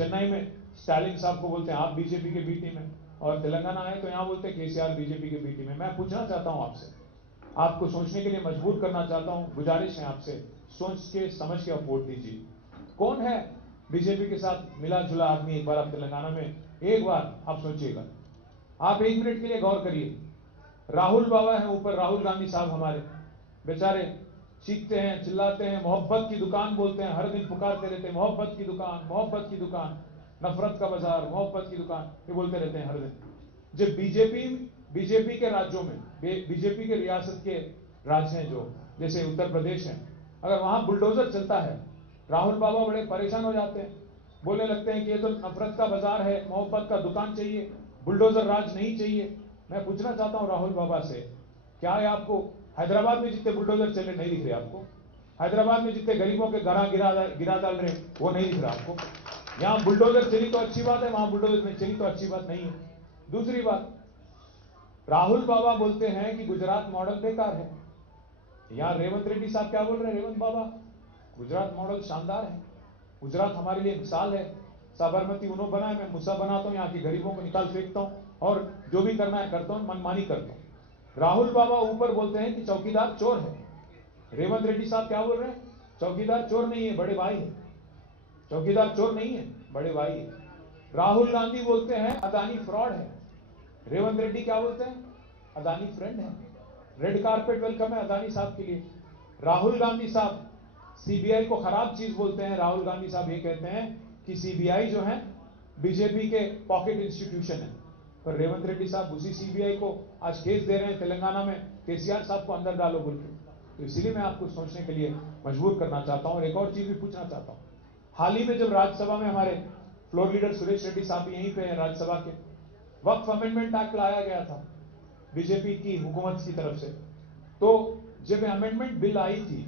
चेन्नई में स्टालिन साहब को बोलते हैं आप बीजेपी के बी टीम में, और तेलंगाना आए तो यहां बोलते हैं केसीआर बीजेपी के बी टीम में। मैं पूछना चाहता हूं आपसे, आपको सोचने के लिए मजबूर करना चाहता हूं, गुजारिश है आपसे, सोच के समझ के आप वोट दीजिए। कौन है बीजेपी के साथ मिला जुला आदमी? एक बार आप तेलंगाना में एक बार आप सोचिएगा, आप 1 मिनट के लिए गौर करिए। राहुल बाबा है ऊपर, राहुल गांधी साहब हमारे बेचारे चीखते हैं, चिल्लाते हैं, मोहब्बत की दुकान बोलते हैं, हर दिन पुकारते रहते हैं मोहब्बत की दुकान, मोहब्बत की दुकान, नफरत का बाजार, मोहब्बत की दुकान, ये बोलते रहते हैं हर दिन। जब बीजेपी के राज्यों में, बीजेपी के रियासत के राज्य हैं जो, जैसे उत्तर प्रदेश है, अगर वहां बुलडोजर चलता है, राहुल बाबा बड़े परेशान हो जाते हैं, बोलने लगते हैं कि ये तो नफरत का बाजार है, मोहब्बत का दुकान चाहिए, बुलडोजर राज नहीं चाहिए। मैं पूछना चाहता हूं राहुल बाबा से, क्या है आपको हैदराबाद में जितने बुलडोजर चले नहीं दिख रहे आपको? हैदराबाद में जितने गरीबों के घरा गिरा डाल रहे वो नहीं दिख रहा आपको? यहां बुलडोजर चली तो अच्छी बात है, वहां बुलडोजर नहीं चली तो अच्छी बात नहीं है। दूसरी बात, राहुल बाबा बोलते हैं कि गुजरात मॉडल बेकार है। यहां रेवंत रेड्डी साहब क्या बोल रहे हैं? रेवंत बाबा, गुजरात मॉडल शानदार है, गुजरात हमारे लिए मिसाल है, साबरमती उन्होंने बनाया, मैं मुसा बनाता हूं, यहाँ के गरीबों को निकाल फेंकता हूं और जो भी करना है करता हूं, मनमानी करता हूं। राहुल बाबा ऊपर बोलते हैं कि चौकीदार चोर है। रेवंत रेड्डी साहब क्या बोल रहे हैं? चौकीदार चोर नहीं है, बड़े भाई है। चौकीदार चोर नहीं है, बड़े भाई है। राहुल गांधी बोलते हैं अदानी फ्रॉड है। रेवंत रेड्डी क्या बोलते हैं? अदानी फ्रेंड है। रेड कारपेट वेलकम है अदानी साहब के लिए। राहुल गांधी साहब सीबीआई को खराब चीज बोलते हैं। राहुल गांधी साहब ये कहते हैं कि सीबीआई जो है बीजेपी के पॉकेट इंस्टीट्यूशन है। पर रेवंत रेड्डी साहब उसी सीबीआई को आज केस दे रहे हैं तेलंगाना में, केसीआर साहब को अंदर डालो बोल के। तो इसीलिए मैं आपको सोचने के लिए मजबूर करना चाहता हूं और एक और चीज भी पूछना चाहता हूं। हाल ही में जब राज्यसभा में हमारे फ्लोर लीडर सुरेश रेड्डी साहब भी यहीं पे हैं राज्यसभा के, वक्फ अमेंडमेंट एक्ट लाया गया था बीजेपी की हुकूमत की तरफ से। तो जब अमेंडमेंट बिल आई थी